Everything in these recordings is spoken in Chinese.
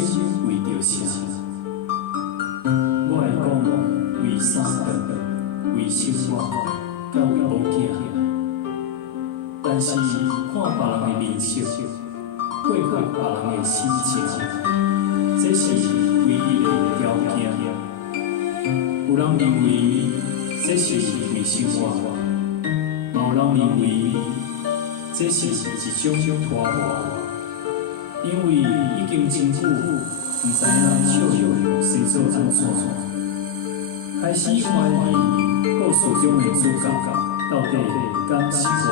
生为着啥？我会讲为三顿，为生活，甲为某囝。但是看别人的面色，配合别人的心情，这是唯一的条件。有人认为这是为生活，嘛有人认为这是一种拖磨。因为已经真久，毋知影笑容生做安怎，开始怀疑故事中的主角到底敢是我？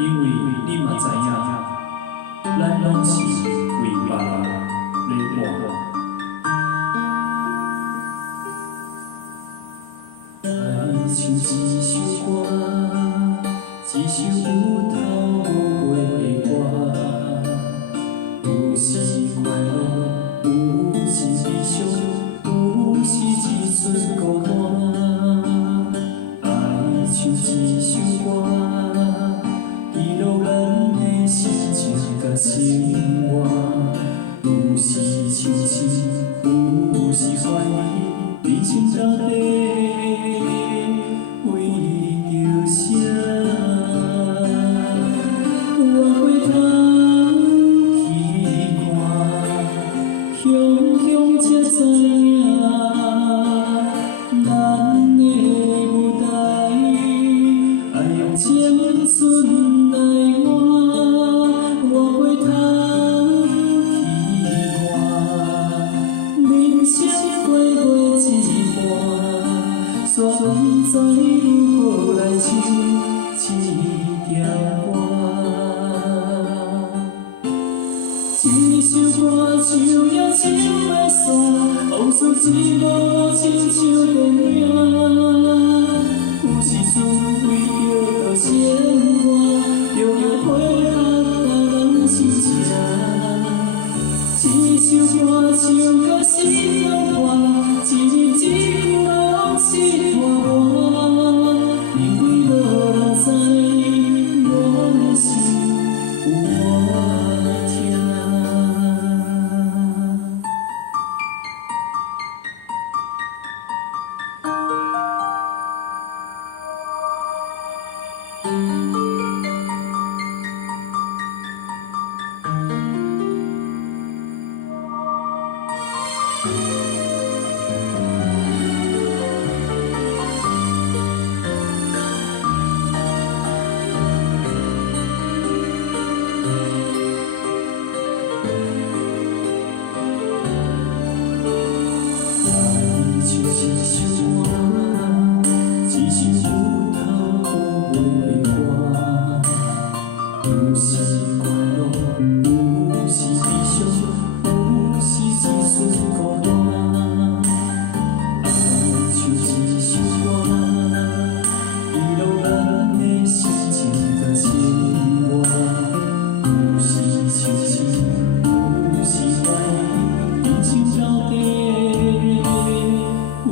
因为你嘛知影，咱拢是为别人咧活。爱像一首歌，一首有头无尾的歌。有时快乐，有时悲伤，有时一阵孤单。爱像一首歌，记录咱的心情甲生活。有时相信，有时怀疑，人生到底为着啥？我回头。雄雄才知影，咱的舞台，爱用青春来换。我回头去看，人生过一半，选择如何来唱这条歌。一首歌唱呀唱袂煞，往事一幕亲像电影。有时阵为着生活，就要配合别人心情。一首歌唱到心拢破，一日一句拢是拖磨。因为无人知我的心有我听。有时快乐，有时悲伤，有时一阵孤单。爱像一首歌，记录咱的心情甲生活。有时相信，有时怀疑，人生到底为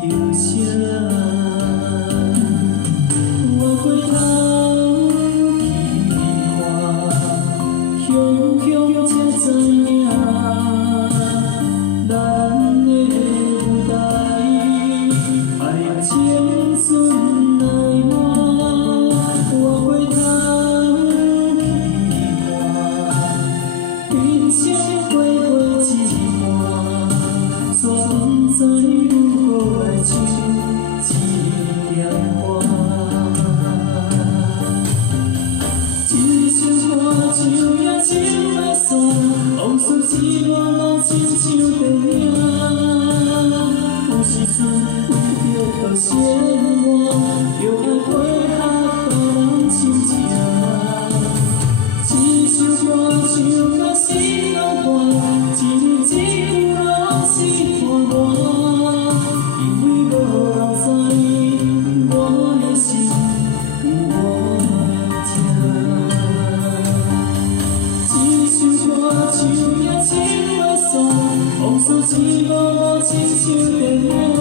着啥？我回头。雄雄才知影，咱的舞台，爱用青春来换。我回头去看，人生过一半，选择如何来唱这条歌。一首歌唱呀唱袂煞，往事一幕幕亲像电影。有时阵为着生活，就要配合别人心情。一首歌唱到心拢破，一日一句拢是拖磨。因为无人知我的心有我听。唱呀唱袂煞，往事一幕幕亲像电影。